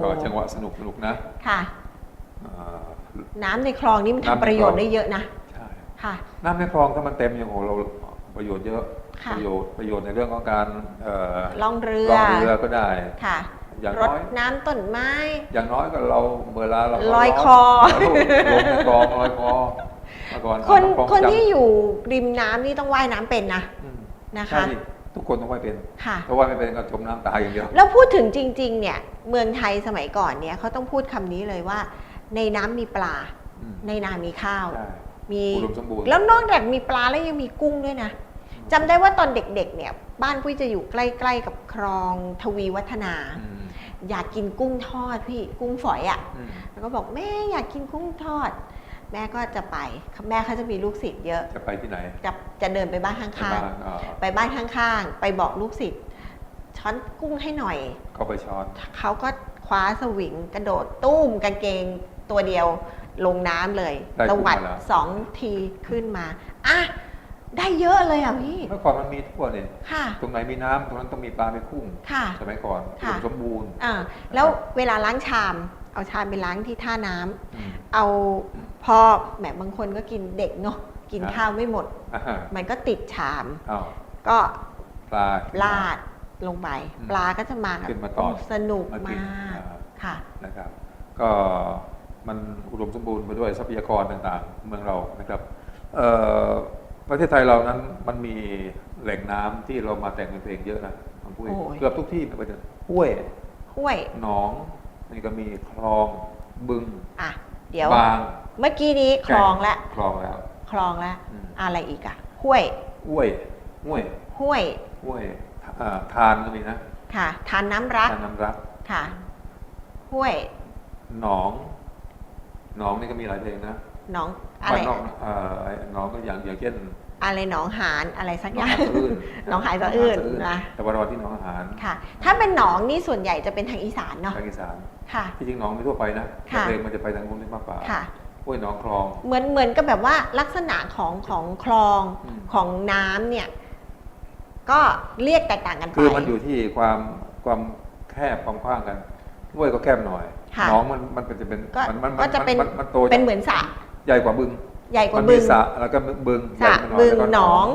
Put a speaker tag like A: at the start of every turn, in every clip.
A: โอ้โห
B: นี่ก็จังหวะสนุกสนุกนะ
A: ค่ะ
B: อ่า
A: น้ำในคลองนี่มัน
B: น้ำใน
A: ทำประโยชน์
B: คลอง
A: ได้เยอะนะ
B: ใช่
A: ค่ะ
B: น้ำในคลองถ้ามันเต็มอย่างโอ้โหเราประโยชน์เยอะ
A: ค่ะ
B: ประโยชน์ประโยชน์ในเรื่องของการเอ่อ
A: ล่องเรือ
B: ล่องเรือก็ได้
A: ค่ะ
B: อย่าง
A: ร
B: น้
A: ด
B: อย
A: น้ำต้นไม้
B: อย่างน้อยก็เราเวลาเรา
A: ลอยคอ
B: ลงในคลองลอยคอมาก่อน
A: คนำ
B: ลอง
A: คน
B: จับ
A: ที่อยู่ริมน้ำนี่ต้องว่ายน้ำเป็นนะ
B: อืม
A: นะคะ
B: ใช่ ทุกคนต้องว่ายเป็น
A: ค่ะ
B: ถ้าว่ายไม่เป็นก็จมน้ำตายอย่างเดียว
A: แล้วพูดถึงจริง ๆ เนี่ยเมืองไทยสมัยก่อนเนี่ยเขาต้องพูดคำนี้เลยว่า ในน้ำมีปลา
B: อืม
A: ในนามีข้าว
B: ใช่
A: มี
B: อุดมสมบูรณ์
A: แล้วนอกจากมีปลาแล้วยังมีกุ้งด้วยนะจำได้ว่าตอนเด็กๆเนี่ยบ้านปุ้ยจะอยู่ใกล้ ๆ กับคลองทวีวัฒนา
B: อืม
A: อยากกินกุ้งทอดพี่กุ้งฝอยอะ่ะ
B: อืม
A: แล้วก็บอกแม่อยากกินกุ้งทอด แม่ก็จะไปแม่เขาจะมีลูกศิษย์เยอะ
B: จะไปที่ไหน
A: จะจะเดินไปบ้านข้
B: ไปา
A: ง
B: บ้านอ่า
A: ๆไปบ้านข้างๆ ไปบอกลูกศิษย์ช้อนกุ้งให้หน่อย
B: เข้าไปช้อน
A: เขาก็คว้าสวิงกระโดดตุ้มกางเกงตัวเดียวลงน้ำเลย
B: ได้
A: ต
B: กุ้ง
A: วัด
B: มาแล้ว
A: สองทีขึ้นมาอะได้เยอะเลยอะพี่
B: เมื่อก่อนมันมีทั่วเนี่ย
A: ค่ะ
B: ตรงไหนมีน้ำตรงนั้นต้องมีปลามีกุ้ง
A: ค่ะ
B: สมัยก่อนอุ
A: ค่ะ
B: ดมสมบูรณ์
A: อ่าแล้วเวลาล้างชาม เอาชามไปล้างที่ท่าน้ำ
B: อืม
A: เอาพอแหมบางคนก็กินเด็กเนาะกิน
B: ครับ
A: ข้าวไม่หมด
B: อ่าฮะ
A: มันก็ติดชาม
B: อ้าว
A: ก็
B: ปลา
A: ลาดลงไป
B: อืม
A: ปลาก็จะมาแบบ
B: ขึ้นมาตอด
A: สนุก
B: มากิน
A: มาก
B: อ่า
A: ค่ะ
B: นะครับ ก็มันอุดมสมบูรณ์ไปด้วยทรัพยากรต่างๆ เมืองเรานะครับเอ่อประเทศไทยเรานั้นมันมีแหล่งน้ำที่เรามาแต่งเป็นเพลงเยอะนะทั้งปุ้ย
A: โอ้ย
B: เกือบทุกที่ไม่ว่าจะห้วย
A: ห้วย
B: หนอง นี่ก็มีคลองบึง
A: อะเดี๋ยว
B: บาง
A: เมื่อกี้นี้คลองละ
B: คลองแล้ว
A: คลองละ
B: อืม
A: อะไรอีกอะห้วย
B: ห้วยห้วย
A: ห้วย
B: ห้วยอ่าทานก็มีนะ
A: ค่ะทานน้ำรัก
B: ทานน้ำรัก
A: ค่ะห้วย
B: หนองหนองนี่ก็มีหลายเพลงนะ
A: หนองอะไร
B: บ้านนอกเอ่อหนองก็อย่างอย่างเช่น
A: อะไรหนองหานอะไรสัก
B: ห
A: อน
B: อง
A: ย่าง
B: หานสะอื้น
A: หนองหายสะอื้นนะ
B: แต่ว่าเราที่หนองอาหาร
A: ค่ะ ถ้าเป็นหนองนี่ส่วนใหญ่จะเป็นทางอีสานเนาะ
B: ทางอีสาน
A: ค่ะ
B: ที่จริงหนองไม่ทั่วไปนะแต่
A: ค่ะ
B: เพลงมันจะไปทางกรุงเทพมากกว่า
A: ค่ะ
B: ห้วยหนองคลอง
A: เหมือนเหมือนกับแบบว่าลักษณะของของคลอง
B: อืม
A: ของน้ำเนี่ย ก็เรียกแตกต่างกันไป
B: คือมันอยู่ที่ความความแคบความกว้างกันห้วยก็แคบหน่อย
A: ค่ะ
B: หนองมันมันเป็นจะเป็น
A: ก็
B: มันมัน
A: ก็จะเป็น
B: มันมันโต
A: เป็นเหมือนสระ
B: ใหญ่กว่าบึง
A: ใหญ่กว่า
B: มัน
A: บึ
B: มี
A: ง
B: สระแล้วก็บึง
A: สระ
B: ใหญ่กว่า
A: บึง
B: แล้วก็
A: หนอง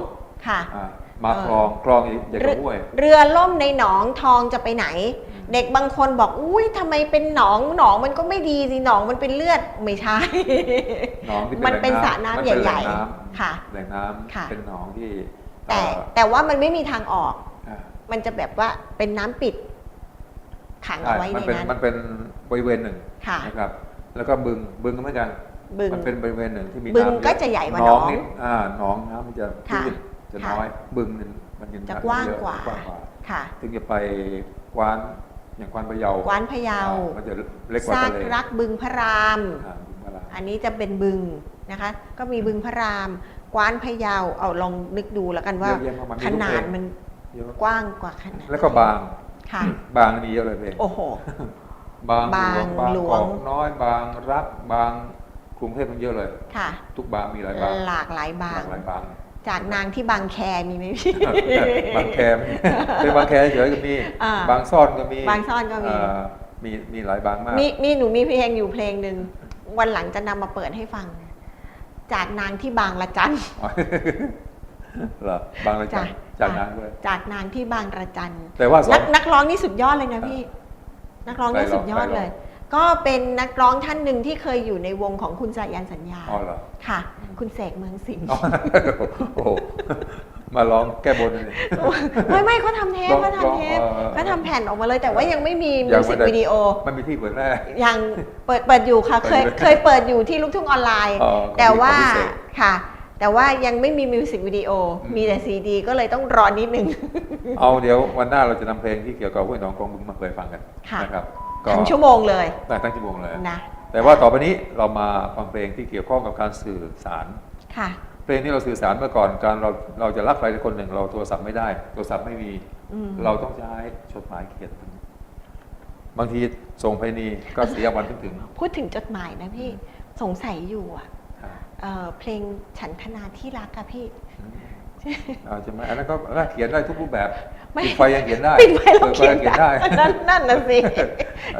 A: ค่ะ
B: อ่ามา
A: เออ
B: คลองคลองใหญ่กว่าห้วย
A: เรือล่มในหนองทองจะไปไหน
B: อืม
A: เด็กบางคนบอกอุ้ยทำไมเป็นหนองหนองมันก็ไม่ดีสิหนองมันเป็นเลือดไม่ใช่
B: หนองที่
A: มันเป็น
B: แห
A: ส
B: ล่
A: ระ
B: ง
A: น้ำ
B: มั
A: ใเป็
B: แห
A: ห
B: ล่
A: ญ่
B: งน้
A: ๆค่ะำ
B: แหล่งน้ำ
A: ค่ะ
B: เป็นหนองที่
A: แต่
B: เอ่อ
A: แต่ว่ามันไม่มีทางออก
B: อ่า
A: มันจะแบบว่าเป็นน้ำปิดขัง
B: ใช่
A: เอาไว้
B: มั
A: ใน
B: เป็น
A: นั้น
B: มันเป็นบริเวณหนึ่ง
A: ค่ะ
B: นะครับ แล้วก็บึงบึงก็เหมือนกัน
A: บึง
B: มันเป็นบริเวณหนึ่งที่มี
A: บึง
B: น้ำเยอ
A: ก็จะใหญ่กว่า
B: ห
A: หนอง
B: นิดอ่าหนองน้ำมันจะ
A: ค่ะ
B: ตื้นจะ
A: ค่ะ
B: น้อย บึงเนี่ยมันจะ
A: จะ
B: น้ำ
A: กว้าง
B: เยอะ
A: กว่า
B: กว้างกว่า
A: ค่ะ
B: ถึงจะไปกวานอย่างกวานพะเยาก
A: วานพะเยา
B: อ่มันจะเล็กกว่า
A: ซาก
B: ทะเล
A: รักบึงพระราม
B: อ่าบึงพระราม
A: อันนี้จะเป็นบึงนะคะ ก็มีบึงพระราม กวานพะเยา เอาลองนึกดูแล้วกันว่า
B: เยอะแยะมากมาย
A: ขนาดมัน
B: เยอะ
A: กว้างกว่าขนาด
B: แล้วก็บาง
A: ค่ะ
B: บางนี่เยอะเลยเพลง
A: โอ้โห
B: บาง
A: บาง
B: บาง
A: หลวง
B: กอกน้อยบางรักบาง กรุงเทพมันเยอะเลย
A: ค่ะ
B: ทุกบางมีหลายบาง
A: หลากหลายบา
B: หลางกหลายบาง
A: จากนางที่บางแคมีไหมพี่
B: บางแคมเป็นบางแคเฉยๆก็มี
A: อ่า
B: บางซ่อนก็มี
A: บางซ่อนก็มี
B: เอ่อมีมีหลายบางมาก
A: มีมีหนูมีเพลงอยู่เพลงหนึ่งวันหลังจะนำมาเปิดให้ฟัง จากนางที่บางละจัน
B: เหรอบางระจัน
A: จ้ะ
B: จาก
A: จ้ะ
B: นั้นด้วย
A: จากนางที่บางระจัน
B: แต่ว่าสอ
A: นั
B: ง
A: กนักร้องนี่สุดยอดเลยนะพี่ นักร้องนี่
B: ใครร้อง
A: สุดยอด
B: ใครร้อง
A: เลย ก็เป็นนักร้องท่านหนึ่งที่เคยอยู่ในวงของคุณสายันสัญญา
B: อ๋อเหรอ
A: ค่ะ คุณเสกเมืองสิงห์
B: อ๋อโอ้โหมาร้องแก้บนเลย
A: ไม่ไม่เขาทำเทป
B: ร้อง
A: เขาทำเทป
B: ร้องเออ
A: เขาทำแผ่นออกมาเลยแต่ว่ายังไม่มีมิ
B: ยั
A: ว
B: งไม่
A: สิก
B: ได้
A: วิดีโอ
B: มันมีที่เผยแพร่
A: ยังเปิดเปิดอยู่ค่ะเคย
B: เปิด
A: เคยเปิดอยู่ที่ลูกทุ่งออนไลน์
B: อ๋อ
A: แต่ว่า
B: ของพี่เสก
A: ค่ะ แต่ว่ายังไม่มีมิวสิกวิดีโอ
B: อืม
A: มีแต่ซีดี ก็เลยต้องรอนิดนึง
B: เอาเดี๋ยววันหน้าเราจะนำเพลงที่เกี่ยวกับห้วยหนองกองบึงมาเผยฟังกัน
A: ค่ะ
B: นะครับ
A: ทั้งชั่วโมงเลย
B: ได้ทั้งชั่วโมงเลย
A: นะ
B: แต่ว่าต่อไปนี้เรามาฟังเพลงที่เกี่ยวข้องกับการสื่อสาร
A: ค่ะ
B: เพลงที่เราสื่อสารเมื่อก่อนการเราเราจะรักใครสักคนหนึ่ง เราโทรศัพท์ไม่ได้ โทรศัพท์ไม่มี
A: อืม
B: เราต้องใช้จดหมายเขียนบางทีส่งไปนีย์ก็เสียวันถึงถึง
A: พูดถึงจดหมายนะพี่สงสัยอยู่อะ
B: อ่า
A: เอ่อเพลงฉันธนาที่รักอะพี่
B: เอาใช่ไหมอันนั้นก็น่าเขียนได้ทุกรูปแบบ
A: ไม่
B: ปิดไฟยังเขียนได้
A: ปิดไฟเรา
B: ปิด
A: เขียน
B: เขียนได้
A: นั่นนั่นน่ะสิ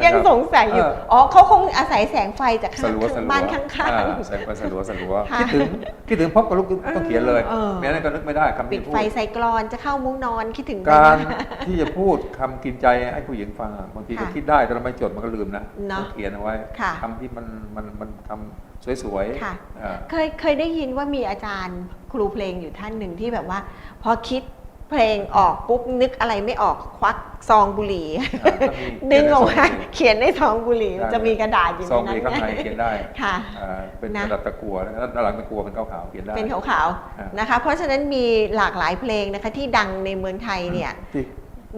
A: ยังสงสัยอยู่
B: เออ
A: อ๋อเขาคงอาศัยแสงไฟจาก
B: ส
A: ข้าง
B: ลัวสลัว
A: บ้านข้าง
B: อ่แสงไฟสลัวสลัว
A: ค่ะ
B: คิดถึงคิดถึงพบกับลูกต้องเขียนเลย
A: เออ
B: ไม่งั้นก็นึกไม่ได้คำ
A: ๆปิ
B: ที่
A: ด
B: พูด
A: ไฟใส่กรอนจะเข้ามุ้งนอนคิดถึง
B: การ
A: ใบหน้
B: ที่จะพูดคำกินใจให้ผู้หญิงฟังอะบางทีก็
A: ค่ะ
B: คิดได้แต่เราไม่จดมันก็ลืมนะ
A: เนอะ
B: ต้องเขียนเอาไว้
A: ค่ะ
B: คำที่มันมันมันคำ สวย
A: ค่ะ
B: ๆอ่า
A: เคยเคยได้ยินว่ามีอาจารย์ครูเพลงอยู่ท่านหนึ่งที่แบบว่า พอคิดเพลงออกปุ๊บนึกอะไรไม่ออกควักซองบุหรี่
B: อ่าก็มี
A: ดึงออกมา
B: เขียนในซองบุหรี่
A: เขียนในซองบุหรี่
B: ได้
A: จะมีกระดาษอยู่
B: ซอง
A: ใน
B: มี
A: นั้น
B: ข้างในเขียนได้
A: ค่ะ
B: อ่าเป็น
A: นะ
B: กระดาษตะกัวแล้วด้านหลังตะกัวเป็นขาวๆเขียนได้
A: เป็นขาว
B: อ่า
A: ๆนะคะ เพราะฉะนั้นมีหลากหลายเพลงนะคะที่ดังในเมืองไทยเนี่ย
B: ที่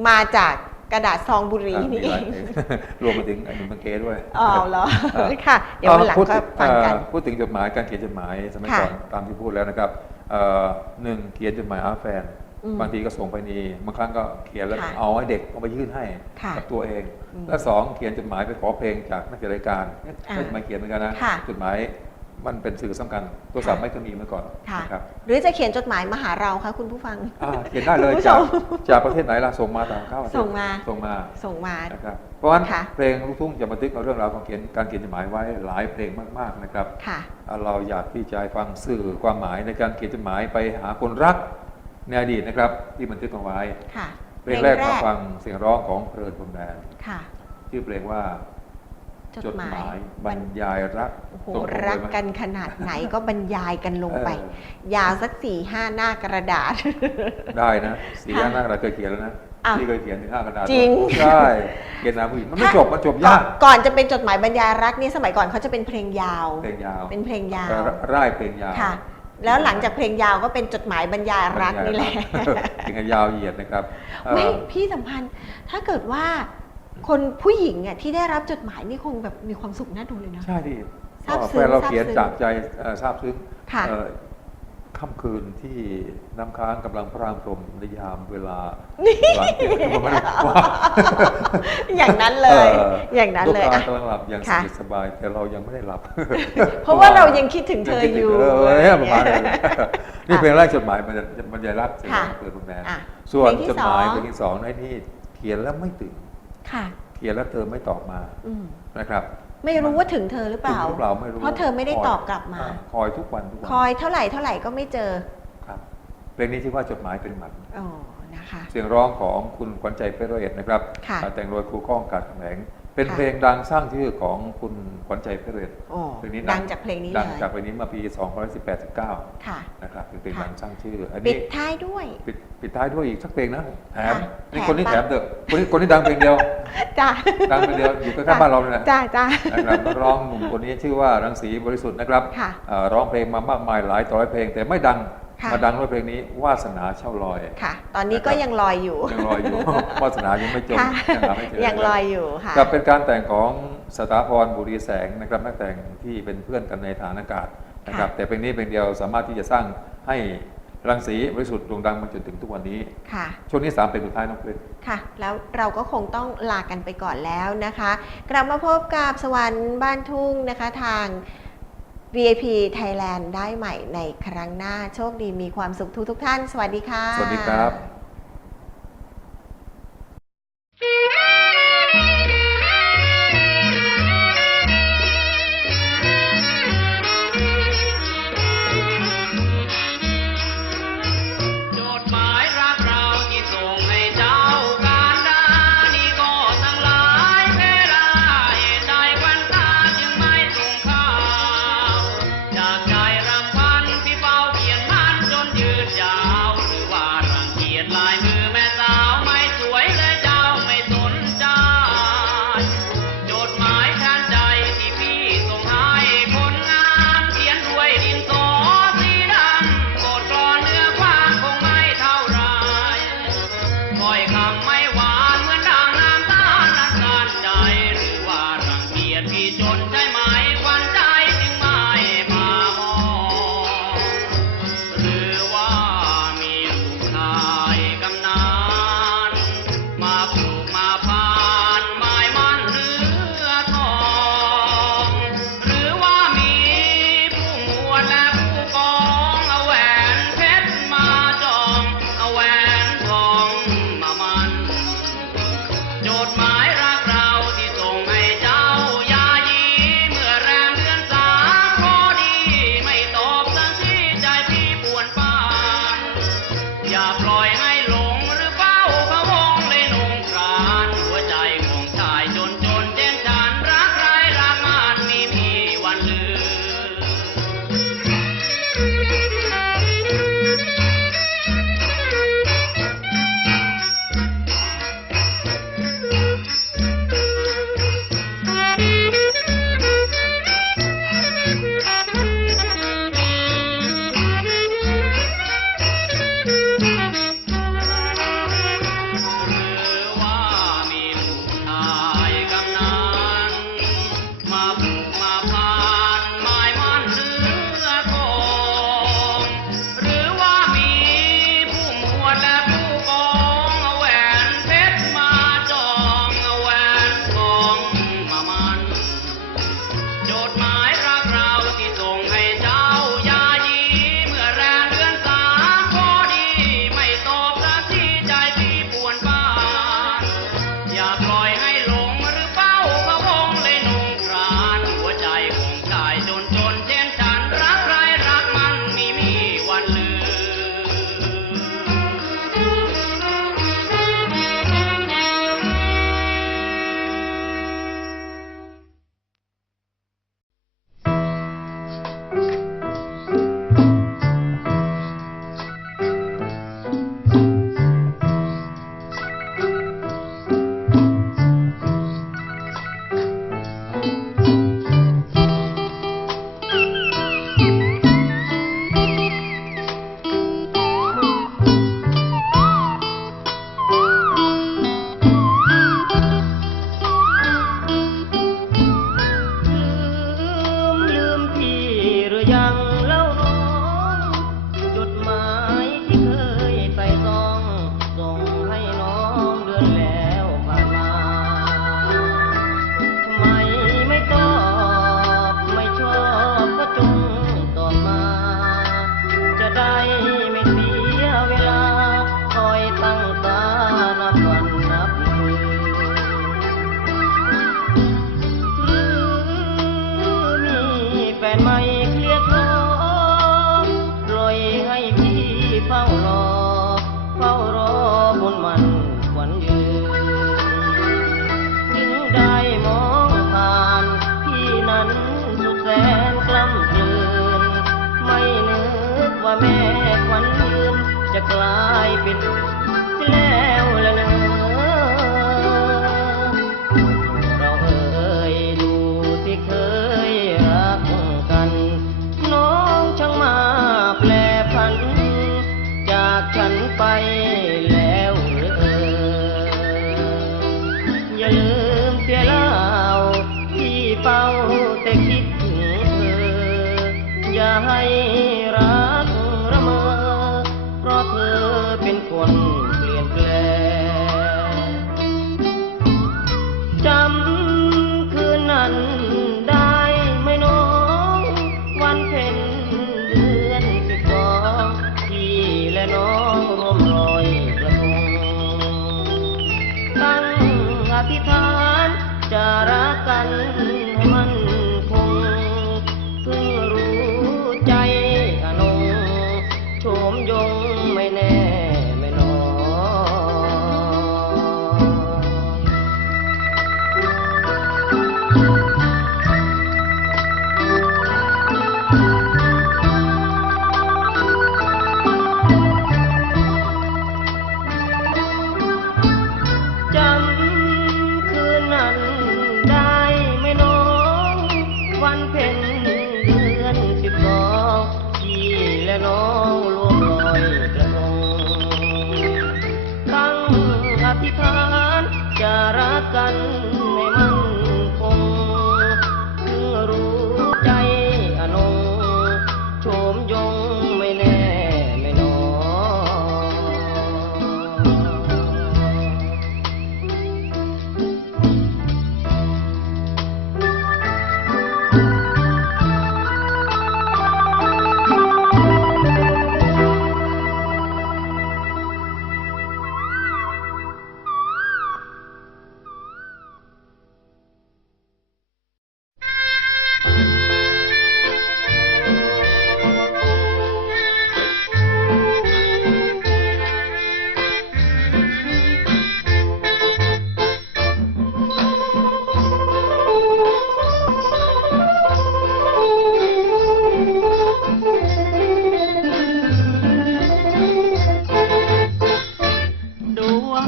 A: มาจาก กระดาษซองบุหรี่
B: อ่ามี
A: นี่เอ
B: หลาย
A: ง
B: เพลงรวมไปถึงไอ้หนุ่มตังเกด้วย
A: อ๋อเหรอ
B: เออ
A: ค่ะ เดี๋ยววันหลัง
B: พูด
A: ก็
B: ถึ
A: ฟังกัน
B: เอ่อพูดถึงจดหมายการเขียนจดหมายสมัย
A: ค่ะ
B: ก่อนตามที่พูดแล้วนะครับเอ่อหนึ่งเขียนจดหมายหาแฟน
A: อืม
B: บางทีก็ส่งไปนีย์บางครั้งก็เขียนแล้ว
A: ค่ะ
B: เอาให้เด็กเอาไปยื่นให้
A: ค่ะ
B: กับตัวเอง
A: อืม
B: และสองเขียนจดหมายไปขอเพลงจากนักจัดรายการเอ๊ะ
A: อ่า
B: จดหมายเขียนเหมือนกันนะ
A: ค่ะ
B: จดหมาย มันเป็นสื่อสำคัญโทรศัพท์
A: ค่ะ
B: ไม่เคยมีมาก่อน
A: ค่ะ
B: นะครับ
A: หรือจะเขียนจดหมายมาหาเราคะคุณผู้ฟัง
B: อ่าเขียนได้เลย
A: คุณผู้ช
B: จาก
A: ม
B: จากประเทศไหนล่ะส่งมาตามเข้าประเทศ
A: ส่งมา
B: ส่งมา
A: ส่งมา
B: นะครับเพราะฉะนั้น
A: ค่ะ
B: เพลงลูกทุ่งจะบันทึกเอาเรื่องราวของเขียนการเขียนจดหมายไว้หลายเพลงมากๆนะครับ
A: ค่ะ
B: อ่าเราอยากที่จะให้ฟังสื่อความหมายในการเขียนจดหมายไปหาคนรักในอดีตนะครับ ที่บันทึกเอาไว้
A: ค่ะ
B: เพลงแรกมาฟังเสียงร้องของเพลินพรมแดน
A: ค่ะ
B: ชื่อเพลงว่า
A: จดหมาย
B: บรรยายรัก
A: โอ้โห
B: ตงๆเลยไหม
A: รักกันขนาดไหนก็บรรยายกันลงไป
B: เออยา
A: วสักสี่ห้าหน้ากระดาษ
B: ได้นะสี
A: ค่ะ
B: หน้ากระดาษเคยเขียนแล้วนะ
A: อ้าว
B: ที่เคยเขียนถึงห้ากระดาษ
A: จริง
B: ใช่เขียนนามผู้หญิงมันไม่จบมันจบยาก
A: ก่อนจะเป็นจดหมายบรรยายรักนี่สมัยก่อนเขาจะเป็นเพลงยาว
B: เพลงยาว
A: เป็นเพลงยาว
B: ร่ายเพลงยาว
A: ค่ะ แล้วหลังจากเพลงยาวก็เป็นจดหมายบรรยายรักนี่แหละ
B: เพลงยาวเหยียดนะครับเอ่อ
A: ไม่พี่สัมพันธ์ถ้าเกิดว่า คนผู้หญิงอะที่ได้รับจดหมายนี่คงแบบมีความสุขน่าดูเลยนะ
B: ใช่ดิ
A: ซาบซึ้ง
B: แฟนเรา
A: ซาบ
B: เขียน
A: ซึ้ง
B: จากใจเอ่อซาบซึ้ง
A: ค่ะ
B: เอ่อค่ำคืนที่น้ำค้างกำลังพรางพรมในยามเวลาหลังเที่ยงคืนมันไม่ได้ว่า
A: อย่างนั้นเลย อย่างนั้นเลย
B: ลูก
A: อะ
B: ค้ากำลังหลับอย่างส
A: ค่ะ
B: นิทสบาย แต่เรายังไม่ได้หลับ
A: เพราะว่าเรายังคิดถึงเธออยู่
B: เออเนี่ยประมาณนั้นนี่เพลงแรกจดหมายมันจะมันจะรักเสียง
A: ค่ะ
B: เกิดคุณแมน
A: อะ
B: ส่วน
A: เพลงที่
B: จดหมาย
A: สอง
B: เพลงที่สองในนี่เขียนแล้วไม่ตื่น
A: ค่ะ
B: เขียนแล้วเธอไม่ตอบมา
A: อืม
B: นะครับ
A: ไม่รู้ว่าถึงเธอหรือเป
B: ถึง
A: ล่า
B: หรือเปล่าไม่รู้
A: เพราะเธอไม่ได้ตอบกลับมา
B: อ่คอยทุกวันทุกวัน
A: คอยเท่าไหร่เท่าไหร่ก็ไม่เจอ
B: ครับเพลงนี้ชื่อว่าจดหมายเป็นหมัน
A: อ๋อนะคะ
B: เสียงร้องของคุณขวัญใจเพชรร้อยเอ็ดนะครับ
A: ค่ะ
B: อ่าแต่งโดยครูก้องกาดแถลง เป็น
A: ค่ะ
B: เพลงดังสร้างชื่อของคุณขวัญใจเพชรร้อยเอ็ด
A: โอ้
B: เพลงนี้
A: ดังจากเพลงนี้
B: ดัง
A: เลย
B: จากเพลงนี้มาปี 2518-19
A: ค่ะ
B: นะครับเป็นเพลง
A: ค่ะ
B: ดังสร้างชื่อ อัน
A: ปิ
B: นี้
A: ดท้ายด้วย
B: ปิดปิดท้ายด้วยอีกสักเพลงนะแถม
A: ค่ะ
B: นี่
A: แถม
B: คนนี้
A: ปะ
B: แถมเถอะคนนี้คนนี้ดังเพลงเดียว
A: จ้า
B: ดังเพลงเดียวอยู่ใกล้ๆบ้านเราเลยนะ
A: จ้าจ้า
B: นะครับนักร้องหนุ่มคนนี้ชื่อว่ารังสีบริสุทธิ์นะครับ
A: ค่ะ
B: เอ่อร้องเพลงมามากมายหลายต่อหลายเพลงแต่ไม่ดัง
A: ค่ะ
B: มาดังด้วยเพลงนี้วาสนาเช่าลอย
A: ค่ะ ตอนนี้ก็ยังลอยอยู่
B: ยังลอยอยู่วาสนายังไม่จม
A: ค่ะ
B: ยังหาไม่เจอ
A: ยังลอยอยู่ค่ะ
B: กับเป็นการแต่งของสถาพรบุรีแสงนะครับนักแต่งที่เป็นเพื่อนกันในฐานอากาศนะครับ
A: ค่ะ
B: แต่เพลงนี้เพลงเดียวสามารถที่จะสร้างให้รังสีบริสุทธิ์โด่งดังมาจนถึงทุกวันนี้
A: ค่ะ
B: ช่วงนี้สามเพลงสุดท้ายน้องเพลง
A: ค่ะ แล้วเราก็คงต้องลากันไปก่อนแล้วนะคะ กลับมาพบกับสวรรค์บ้านทุ่งนะคะทาง VIP Thailand ได้ใหม่ในครั้งหน้าโชคดีมีความสุขทุกทุกท่าน สวัสดีค่ะ
B: สวัสดีครับ
C: ทองมามันจดหมา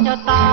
C: วง